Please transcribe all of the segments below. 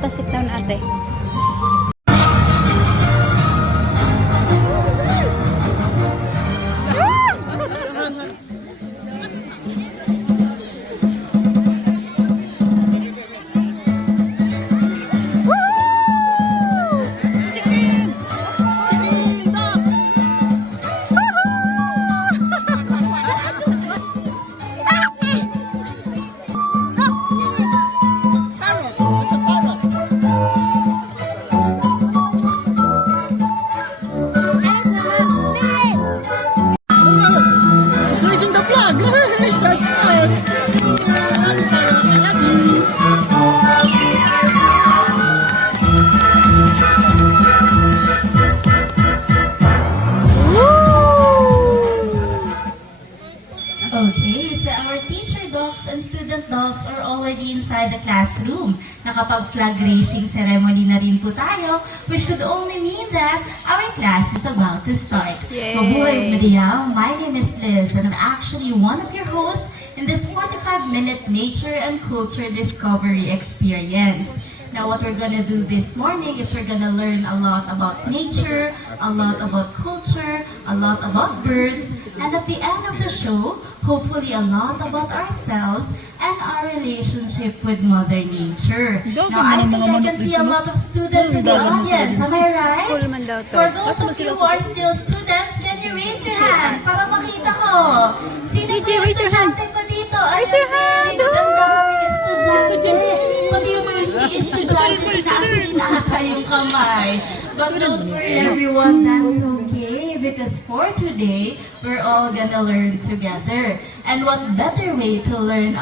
ta sit down ate. Okay, so our teacher dogs and student dogs are already inside the classroom. Nakapag-flag raising ceremony na rin po tayo, which could only mean that our class is about to start. Mabuhay Maria, my name is Liz, and I'm actually one of your hosts in this 45-minute nature and culture discovery experience. Now, what we're gonna do this morning is we're gonna learn a lot about nature, a lot about culture, a lot about birds, and at the end of the show, hopefully a lot about ourselves and our relationship with Mother Nature. Now, I think I can see a lot of students in the audience. Am I right? For those of you who are still students, can you raise your hand para makita ko? Sino po yung estudyante ko dito? Raise your hand! Ang daming estudyante. Pati yung mga hindi estudyante, tinaas rin ata yung kamay. But don't worry everyone, that's okay. Because for today, we're all gonna learn together. And what better way to learn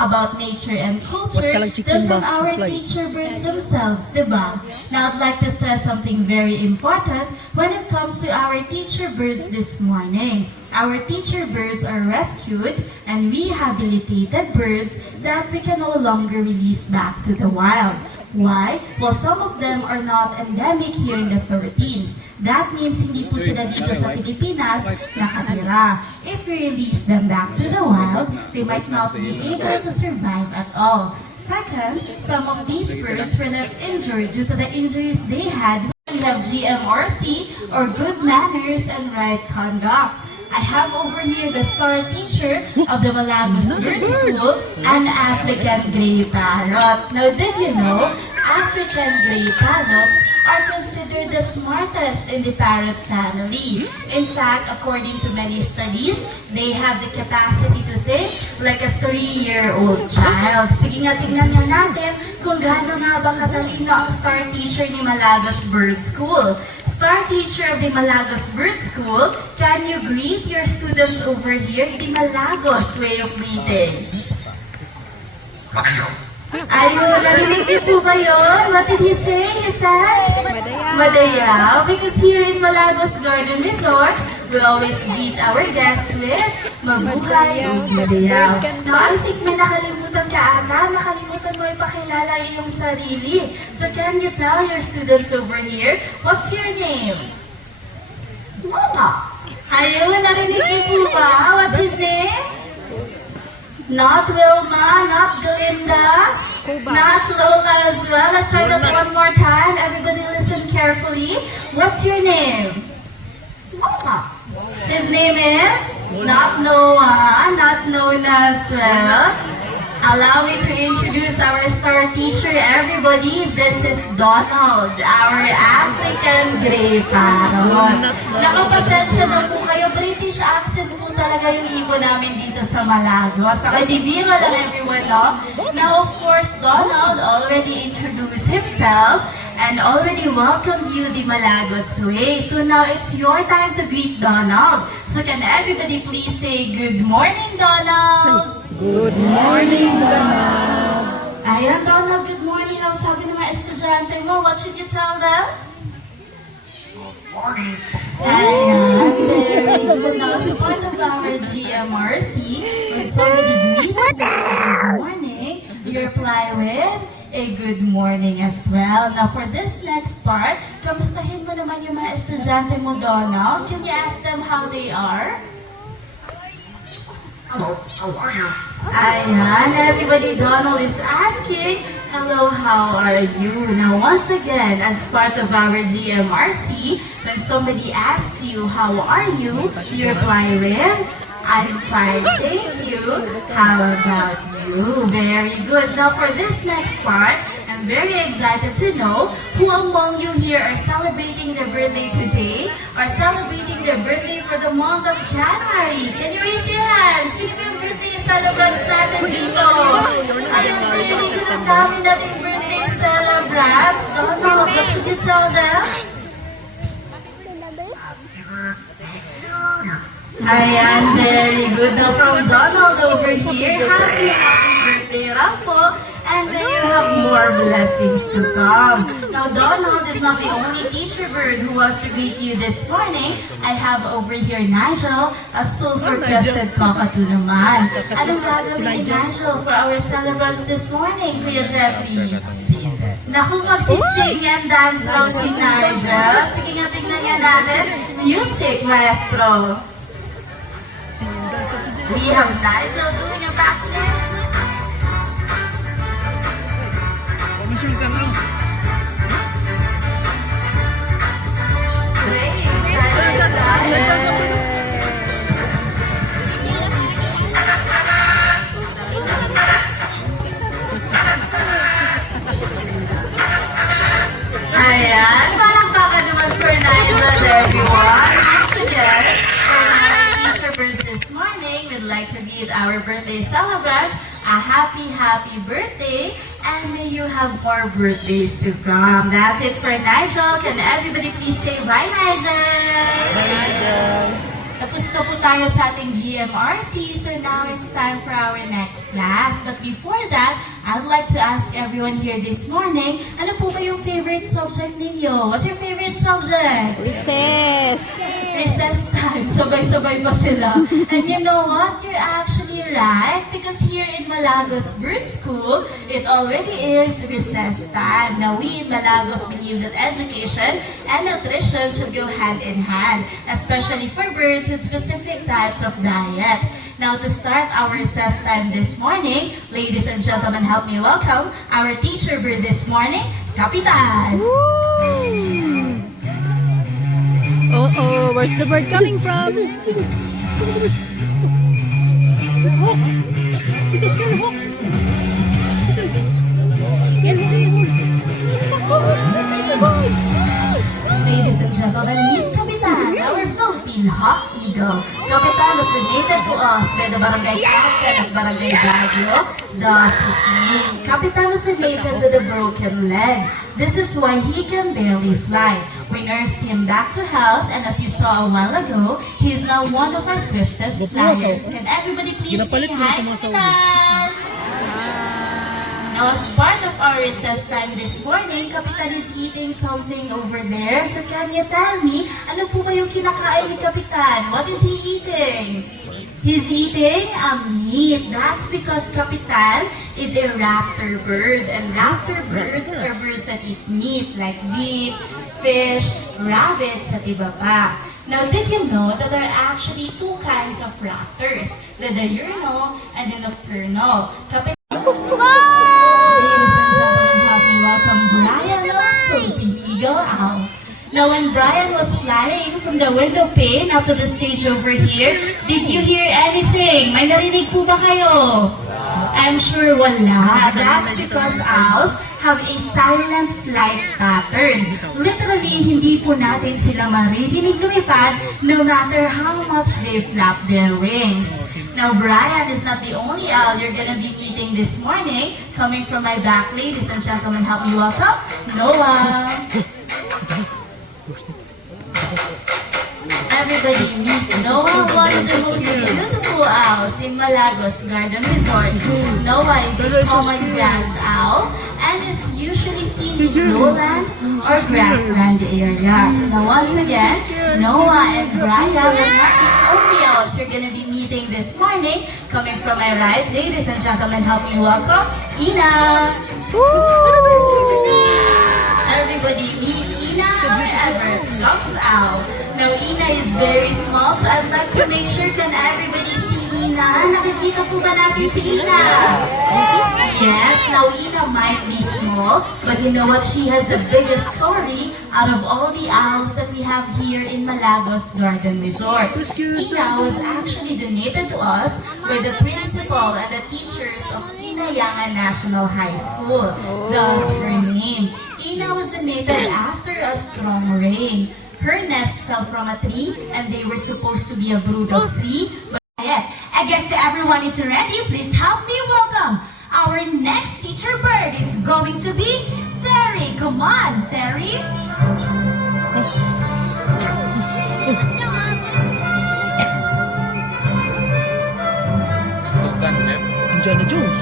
about nature and culture than from our teacher birds themselves, diba? Now, I'd like to stress something very important when it comes to our teacher birds this morning. Our teacher birds are rescued and rehabilitated birds that we can no longer release back to the wild. Why? Well, some of them are not endemic here in the Philippines. That means hindi po sila dito sa Pilipinas nakatira. If we release them back to the wild, they might not be able to survive at all. Second, some of these birds were left injured due to the injuries they had. We have GMRC, or Good Manners and Right Conduct. I have over here the star teacher of the Malagos Bird School, an African Grey Parrot. Now, did you know African Grey Parrots are considered the smartest in the parrot family? In fact, according to many studies, they have the capacity to think like a 3-year-old child. Sige nga, tingnan nga natin kung gaano nga ba katalino ang star teacher ni Malagos Bird School. Star teacher of the Malagos Bird School, can you greet your students over here in the Malagos way of greeting? Ayun, narinig niyo po ba yun? What did he say? He said? Madayaw. Because here in Malagos Garden Resort, we always greet our guests with mabuhay o madayaw. Now, I think may nakalimutan ka ata. Nakalimutan mo ipakilala ang iyong sarili. So, can you tell your students over here, what's your name? Mama. Ayun, narinig niyo po ba? What's his name? Not Wilma, not Glinda, not Lola as well. Let's try that one more time. Everybody listen carefully. What's your name? Noah. His name is? Not Noah, not Nona as well. Allow me to introduce our star teacher, everybody. This is Donald, our African Grey Parrot. Nakapasensya na po kayo. British accent po talaga yung ibon namin dito sa Malagos. Nakadibiro lang everyone, no? Now, of course, Donald already introduced himself and already welcomed you the Malagos way. So now it's your time to greet Donald. So can everybody please say, good morning, Donald? Good morning, Donald. Ayan, Donald, good morning. Ang sabi ng mga estudyante mo, what should you tell them? Good morning. Ayan, very good. Now, as part of our GMRC, when somebody greets you good morning, you reply with a good morning as well. Now, for this next part, kamustahin mo naman yung mga estudyante mo, Donald. Can you ask them how they are? Hello, how are you? Ayan, everybody, Donald is asking Hello, how are you? Now, once again, as part of our GMRC, when somebody asks you, how are you reply with, I'm fine, thank you. How about you? Very good. Now, for this next part, I'm very excited to know who among you here are celebrating their birthday today or celebrating their birthday for the month of January. Can you raise your hands? Sino ba yung birthday celebrants natin dito? Ayun, really good. Ang dami nating birthday celebrants. Donald, what should you tell them? Ayan, very good. Now from Donald over here, happy birthday, Rampo. And may you have more blessings to come. Now, Donald is not the only teacher bird who wants to greet you this morning. I have over here Nigel, a sulfur-crested cockatoo naman. Anong gagawin ni Nigel for our celebrants this morning, Kuya Jeffrey? Naku, magsising and dance daw si Nigel. Sige nga, tignan nga natin. Music, maestro. We have Nigel doing a backflip. Ayan, palakpakan naman for Nigel, everyone. Once again, for our teacher birds this morning, we'd like to greet our birthday celebrants a happy birthday, and may you have more birthdays to come. That's it for Nigel. Can everybody please say bye, Nigel? Bye, Nigel. Tapos na po tayo sa ating GMRC, so now it's time for our next class. But before that, I'd like to ask everyone here this morning, ano po ba yung favorite subject ninyo? What's your favorite subject? Recess. Recess time. Sabay-sabay pa sila. And you know what? You're actually right. Because here in Malagos Bird School, it already is recess time. Now, we in Malagos believe that education and nutrition should go hand in hand, especially for birds with specific types of diet. Now, to start our recess time this morning, ladies and gentlemen, help me welcome our teacher bird this morning, Kapitan. Oh, where's the bird coming from? Ladies and gentlemen, meet Kapitan, our Philippine Hawk Eagle. Kapitan was donated to us by the Barangay Captain of Barangay Baguio, thus his name. Kapitan was donated with a broken leg. This is why he can barely fly. We nursed him back to health, and as you saw a while ago, he is now one of our swiftest flyers. Can everybody please say hi, Kapitan? Now, as part of our recess time this morning, Kapitan is eating something over there. So can you tell me, ano po ba yung kinakain ni Kapitan? What is he eating? He's eating a meat. That's because Kapitan is a raptor bird. And raptor birds are birds that eat meat like beef, fish, rabbits, at iba pa. Now, did you know that there are actually two kinds of raptors? The diurnal and the nocturnal. Kapitan, ladies and gentlemen, help me welcome Brian of Philippine Eagle Owl. Now, when Brian was flying from the window pane up to the stage over here, did you hear anything? May narinig po ba kayo? I'm sure wala. That's because owls have a silent flight pattern. Literally, hindi po natin sila maririnig lumipad no matter how much they flap their wings. Now, Brian is not the only owl you're gonna be meeting this morning. Coming from my back, ladies and gentlemen, help me welcome Noah. Everybody meet Noah, one of the most beautiful owls in Malagos Garden Resort. Noah is a common grass owl and is usually seen in lowland or grassland areas. Now, once again, Noah and Brian are not the only owls you're going to be meeting this morning. Coming from my right, ladies and gentlemen, help me welcome Ina. Everybody meet Ina, our Everett first comes Al. Now, Ina is very small, so I'd like to make sure can everybody see Ina. Nakikita po ba natin si Ina? Yes, now Ina might be small, but you know what? She has the biggest story out of all the owls that we have here in Malagos Garden Resort. Ina was actually donated to us by the principal and the teachers of Inayangan National High School. Thus her name. Ina was donated after a strong rain. Her nest fell from a tree and they were supposed to be a brood of 3. But I guess everyone is ready. Please help me welcome our next teacher bird is going to be Terry. Come on, Terry. Indiana Jones.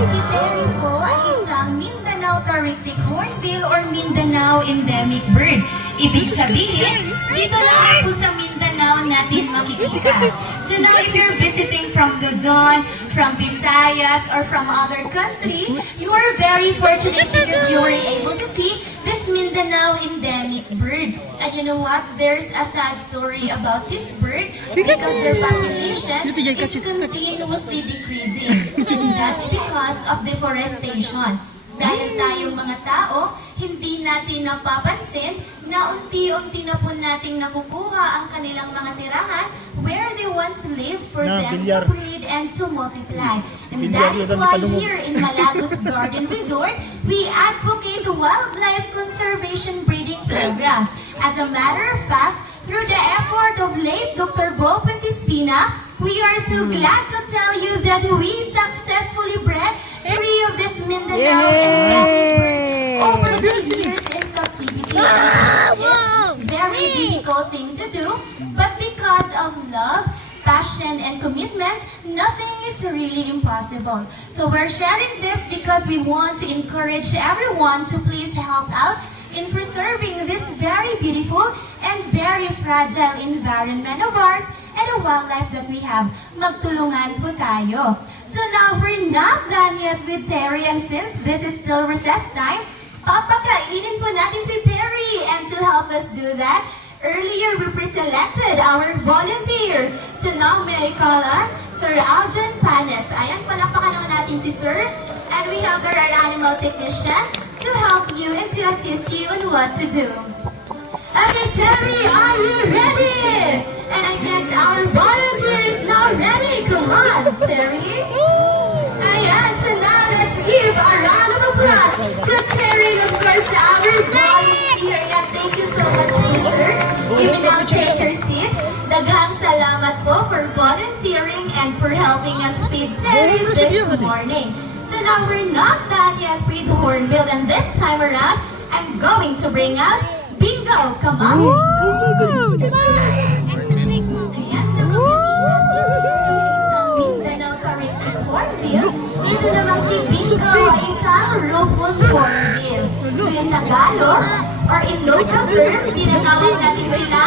Si Terry po ay isang Mindanao Tarictic Hornbill or Mindanao endemic bird. Ibig sabihin, dito lang po sa Mindanao natin makikita. So now if you're visiting from Luzon, from Visayas, or from other country, you are very fortunate because you were able to see this Mindanao endemic bird. And you know what? There's a sad story about this bird because their population is continuously decreasing. And that's because of deforestation. Dahil tayong mga tao, hindi natin napapansin na unti-unti na po nating nakukuha ang kanilang mga tirahan where they once lived for them to breed and to multiply. And that is why here in Malagos Garden Resort, we advocate the Wildlife Conservation Breeding Program. As a matter of fact, through the effort of late Dr. Bo Pentispina, we are so glad to tell you that we successfully bred 3 of this Mindanao endemic bird over the years in captivity. Which is a very difficult thing to do, but because of love, passion, and commitment, nothing is really impossible. So we're sharing this because we want to encourage everyone to please help out in preserving this very beautiful and very fragile environment of ours and the wildlife that we have. Magtulungan po tayo. So now we're not done yet with Terry, and since this is still recess time, papakainin po natin si Terry. And to help us do that, earlier we pre-selected our volunteer. So now may I call on Sir Aljan Panes. Ayan, palakpakan naman natin si Sir. And we have our animal technician to help you and to assist you on what to do. Okay, Terry, are you ready? And I guess our volunteer is now ready. Come on, Terry. Ayan, so now let's give a round of applause to Terry and of course our volunteer. Yeah, thank you so much, sir. You may now take your seat. Daghang salamat po for volunteering and for helping us feed Terry this morning. So now we're not done yet with Hornbill, and this time around, I'm going to bring out Bingo. Come on. Ayan, so kung kanina si isang Mindanao Tarictic Hornbill, ito naman si Bingo ay isang Rufous Hornbill. So in Tagalog, or in local term, tinatawag natin sila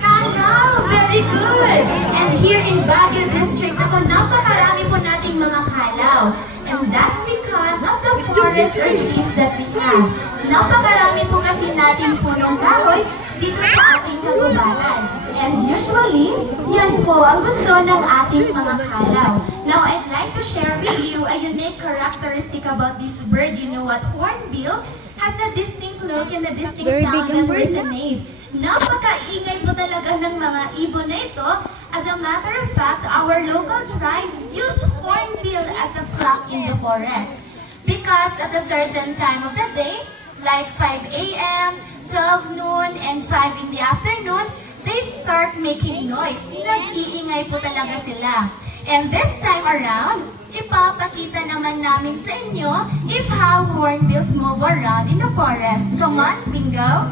Kalaw. Very good. And here in Baguio District, ako napakarami po nating mga kalaw. And that's because of the forest or trees that we have. Napakarami po kasi nating punong kahoy dito sa ating kagubatan. And usually, yan po ang gusto ng ating mga kalaw. Now, I'd like to share with you a unique characteristic about this bird. You know what? Hornbill has a distinct look and a distinct sound that resonate. Napakaingay po talaga ng mga ibon na ito. As a matter of fact, our local tribe use hornbill as a clock in the forest. Because at a certain time of the day, like 5 a.m., 12 noon, and 5 in the afternoon, they start making noise. Nag-iingay po talaga sila. And this time around, ipapakita naman namin sa inyo if how hornbills move around in the forest. Come on, Bingo!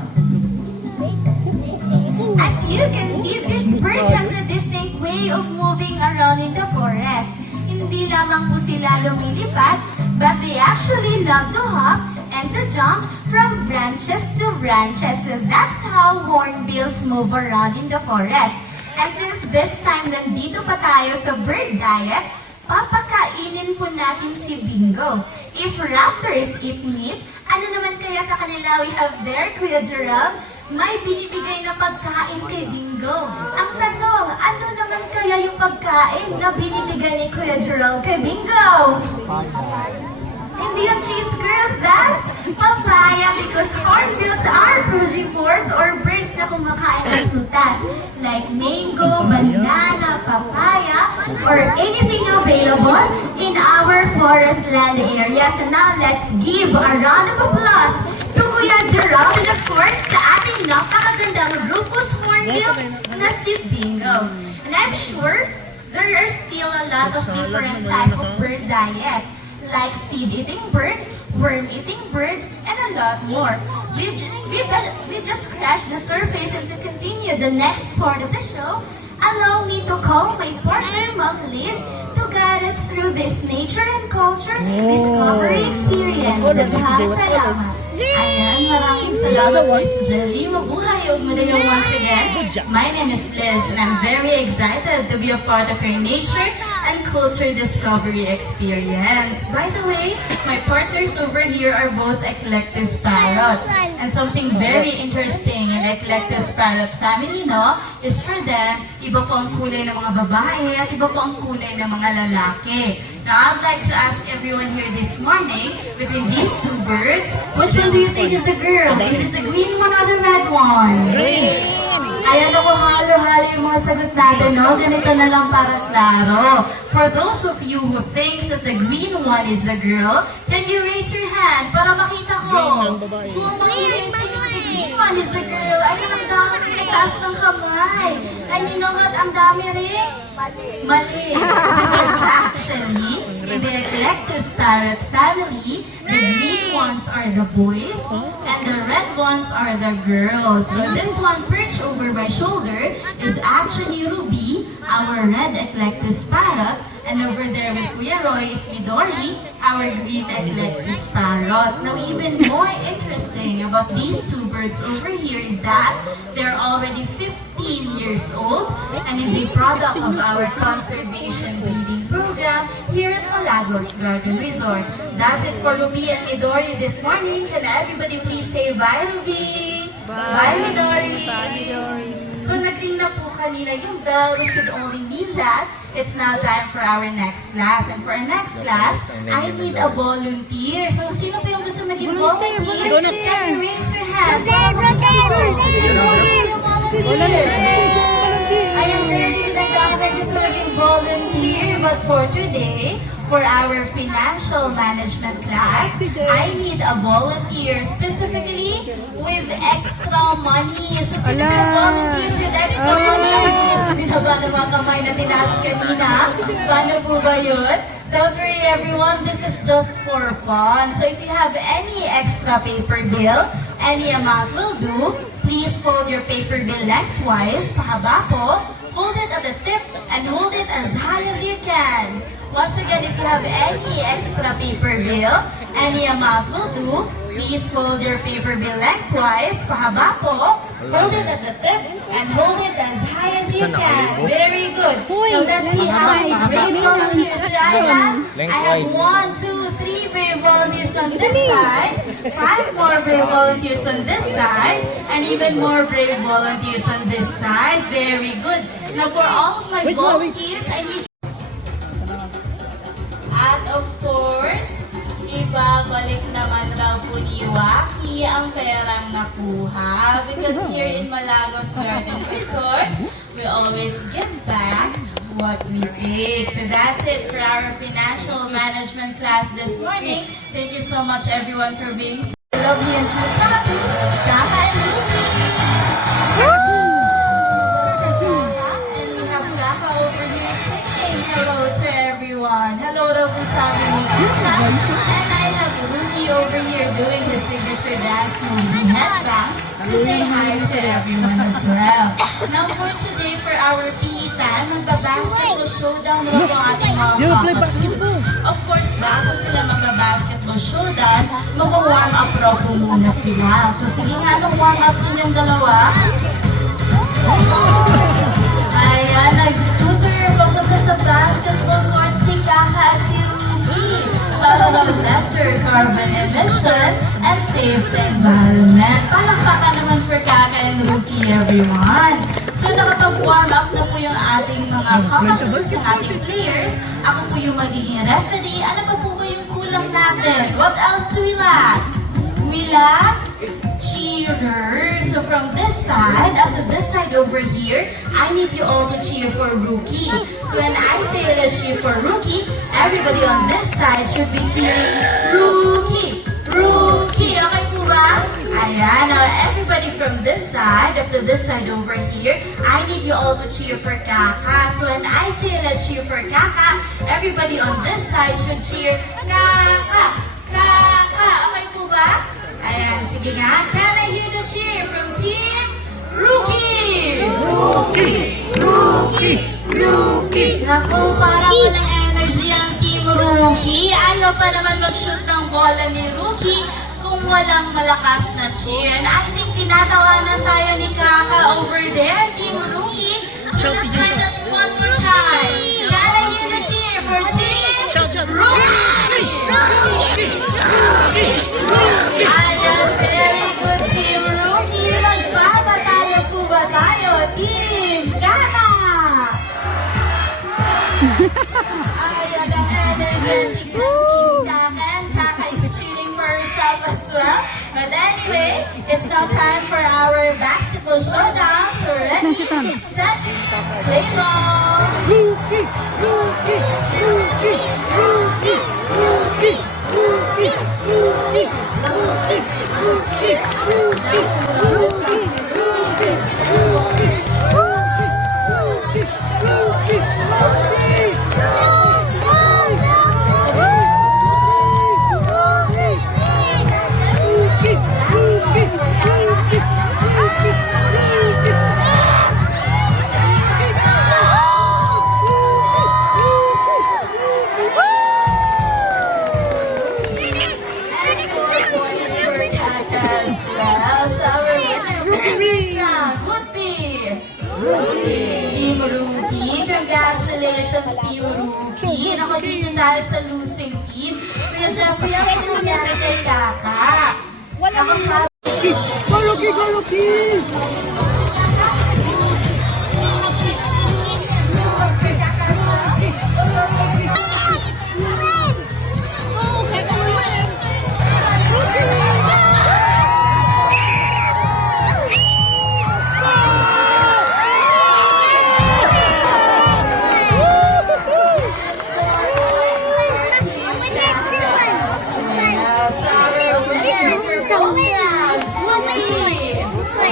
As you can see, this bird has a distinct way of moving around in the forest. Hindi lamang po sila lumilipad, but they actually love to hop and to jump from branches to branches. So that's how hornbills move around in the forest. And since this time nandito pa tayo sa bird diet, papakainin po natin si Bingo. If raptors eat meat, ano naman kaya papaya sa kanila. We have there, Kuya Jerome, may binibigay na pagkain kay Bingo. Ang tanong, ano naman kaya yung pagkain na binibigay ni Kuya Jerome kay Bingo? Hindi yung cheese girls, that's papaya because hornbills are frugivores or birds na kumakain ng prutas like mango, banana, papaya, or anything available in our forest land area. So now let's give a round of applause to Kuya Gerald and of course sa ating napakagandang Rufus Hornbill na si Bingo. And I'm sure there are still a lot of different type of bird diet, like seed-eating bird, worm-eating bird, and a lot more. We've just scratched the surface, and to continue the next part of the show, allow me to call my partner, Ma'am Liz, to guide us through this nature and culture discovery experience. Salamat. Ayan, maraming salamat, Miss Jelly. Mabuhay og madayong once again. My name is Liz, and I'm very excited to be a part of your nature and culture discovery experience. By the way, my partners over here are both Eclectus parrots. And something very interesting in the Eclectus parrot family, no, is for them, iba po ang kulay ng mga babae at iba po ang kulay ng mga lalaki. Now, I'd like to ask everyone here this morning, between these two birds, which one do you think is the girl? Is it the green one or the red one? Ayan ako, halo-halo yung mga sagot natin, no? Ganito na lang para klaro. For those of you who thinks that the green one is the girl, can you raise your hand para makita ko? Kung ang mga thinks the green one is the girl, ayun, ang dami, taas ng kamay. And you know what, ang dami rin? Mali. Because actually, in the Eclectus parrot family, the green ones are the boys and the red ones are the girls. So this one perched over my shoulder is actually Ruby, our red Eclectus parrot. And over there with Kuya Roy is Midori, our green Eclectus parrot. Now even more interesting about these two birds over here is that they're already 15 years old and is a product of our conservation breeding program here at Malagos Garden Resort. That's it for Ruby and Midori this morning. Can everybody please say bye, Ruby? Bye, Midori. So nagding na po kanina yung bell, which could only mean that it's now time for our next class. And for our next class, I need a volunteer. So sino po yung gusto maging volunteer? Can you raise your hand? I am very nagkakaroon gusto maging volunteer. But for today, for our financial management class, I need a volunteer specifically with extra money. So sino po yung volunteers with extra money? Binaba ng mga kamay na tinaas kanina. Paano po ba yun? Don't worry everyone, this is just for fun. So if you have any extra paper bill, any amount will do. Please fold your paper bill lengthwise, pahaba po. Hold it at the tip and hold it as high as you can. Once again, if you have any extra paper bill, any amount will do. Please fold your paper bill lengthwise, pahaba po. Hold it at the tip and hold it as high as you can. Very good. Now let's see how many brave volunteers I have 1, 2, 3 brave volunteers on this side, 5 more brave volunteers on this side, and even more brave volunteers on this side. Very good. Now for all of my volunteers, I need. At of course, ibabalik naman raw po ni Waki ang perang nakuha. Because here in Malagos Garden Resort, we always give back what we take. So that's it for our financial management class this morning. Thank you so much everyone for being so lovely and cute puppies. Kaka and Ruby. And we have Kaka over here singing hello to everyone. Hello daw po sa amin ni Kaka. And I have Ruby over here doing his signature dance move, the headbang, to say hi to everyone as well. Now for today, for our PE time, magbabasketball showdown na po ang ating mga cockatoos. Of course, bago sila magbabasketball showdown, mag-warm up raw po muna sila. So sige nga, nung warm up ninyong dalawa. Ayan, nag-scooter papunta sa basketball court si Kaka at si Ruby para ng lesser carbon emission and safe safe environment. Palakpakan naman for Kaka and Rookie, everyone. So nakapag-warm up na po yung ating mga cockatoos, yung ating players. Ako po yung magiging referee. Ano pa po ba yung kulang natin? What else do we lack? We lack cheerers. So from this side, up to this side over here, I need you all to cheer for Rookie. So when I say let's cheer for Rookie, everybody on this side should be cheering Rookie. Rookie, okay po ba? Ayan, now everybody from this side, up to this side over here, I need you all to cheer for Kaka. So when I say let's cheer for Kaka, everybody on this side should cheer Kaka. Kaka, okay po ba? Ayan, sige nga. Can I hear the cheer from Team Rookie? Rookie! Rookie! Rookie! Naku, parang walang energy ang Team Rookie. Ayaw pa naman mag-shoot ng bola ni Rookie kung walang malakas na cheer. And I think tinatawanan tayo ni Kaka over there, Team Rookie. So let's try that one more time. Can I hear the cheer for Team Rookie? Ayan, very good Team Rookie. Magpapatalo po ba tayo, Team Kaka? Ayan ang energetic ng Team Kaka. And Kaka is cheering for herself as well. But anyway, it's now time for our basketball showdown. So ready, set, play ball. Rookie! Rookie! Rookie! Rookie! Rookie! Rookie! Rookie! Rookie! Team Rookie, congratulations Team Rookie. Naku, dito tayo sa losing team. Kuya Jeffrey, ano nangyari kay Kaka? Ako sabi... Go Rookie! Go Rookie!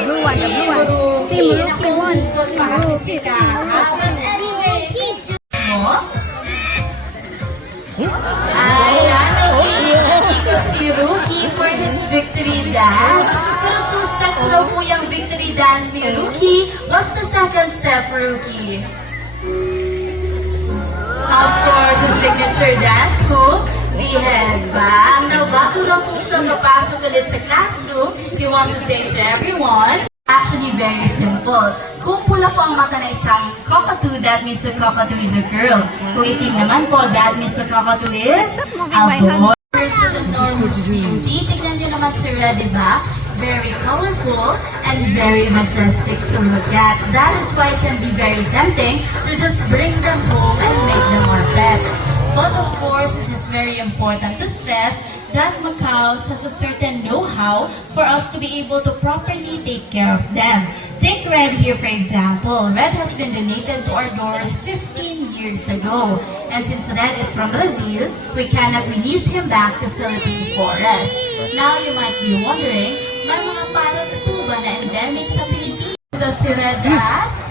Blue one, the blue one. Team Rookie won. Si Kaka. But anyway, thank you mo. Ayan, ikot si Rookie for his victory dance. Pero 2 steps raw po yung victory dance ni Rookie. What's the second step, Rookie? Of course, the signature dance move, the headbang. Now, bago lang po siya mapasok ulit sa classroom, he wants to say to everyone, actually very simple. Kung pula po ang mata ng isang cockatoo, that means the cockatoo is a girl. Kung itim naman po, that means the cockatoo is a boy. To the enormous beauty, tignan niyo naman si Red, diba? Very colorful and very majestic to look at. That is why it can be very tempting to just bring them home and make them our pets. But of course, it is very important to stress that Macaws has a certain know-how for us to be able to properly take care of them. Take Red here for example. Red has been donated to our doors 15 years ago. And since Red is from Brazil, we cannot release him back to Philippine forest. Now you might be wondering, may mga parrots po ba na endemic sa Pilipinas? Ito si Red at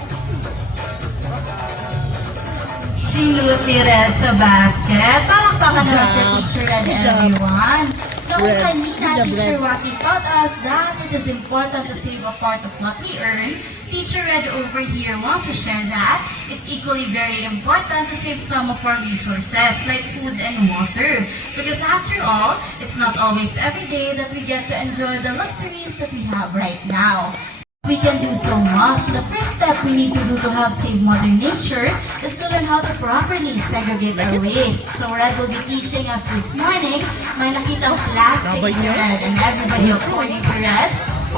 sinut ni Red sa basket. Palakpakan naman for Teacher Red, everyone. Now, kanina, Teacher Waki taught us that it is important to save a part of what we earn. Teacher Red over here wants to share that it's equally very important to save some of our resources like food and water. Because after all, it's not always every day that we get to enjoy the luxuries that we have right now. We can do so much. The first step we need to do to help save Mother Nature is to learn how to properly segregate our waste. So Red will be teaching us this morning. May nakitang plastics si Red, and everybody according to Red,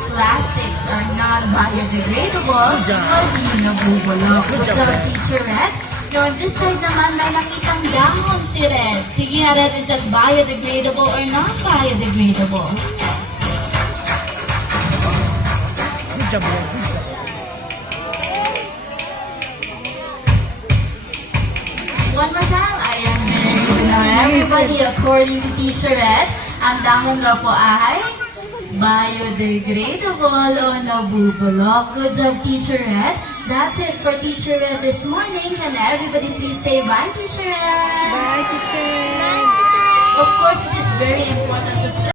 plastics are non-biodegradable or di nabubulok. Good job, Teacher Red. Now on this side naman, may nakitang dahon si Red. Sige nga Red, is that biodegradable or non-biodegradable? Good job, Red. One more time, I am very good. Now everybody, according to Teacher Red, ang dahon daw po ay biodegradable o nabubulok. Good job, Teacher Red. That's it for Teacher Red this morning. Can everybody please say bye, Teacher Red? Bye, teacher. Of course, it is very important to study.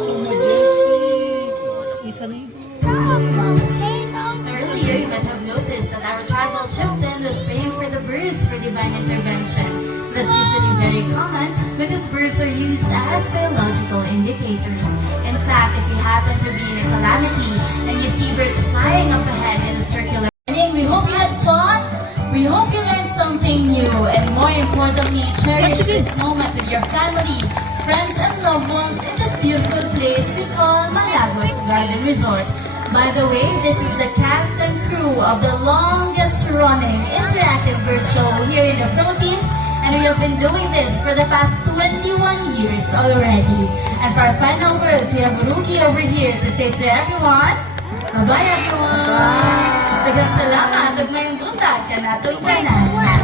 So majestic. Isa na ito. Earlier, you might have noticed that our tribal chieftain was praying for the birds for divine intervention. That's usually very common because birds are used as biological indicators. In fact, if you happen to be in a calamity and you see birds flying up ahead in a circular morning, we hope you had fun. We hope you learned something new, and more importantly, cherish this moment with your family, friends, and loved ones in this beautiful place we call Malagos Garden Resort. By the way, this is the cast and crew of the longest running interactive bird show here in the Philippines, and we have been doing this for the past 21 years already. And for our final words, we have Ruki over here to say to everyone, bye-bye everyone! Daghang salamat ug mayong buntag kanatong tanan.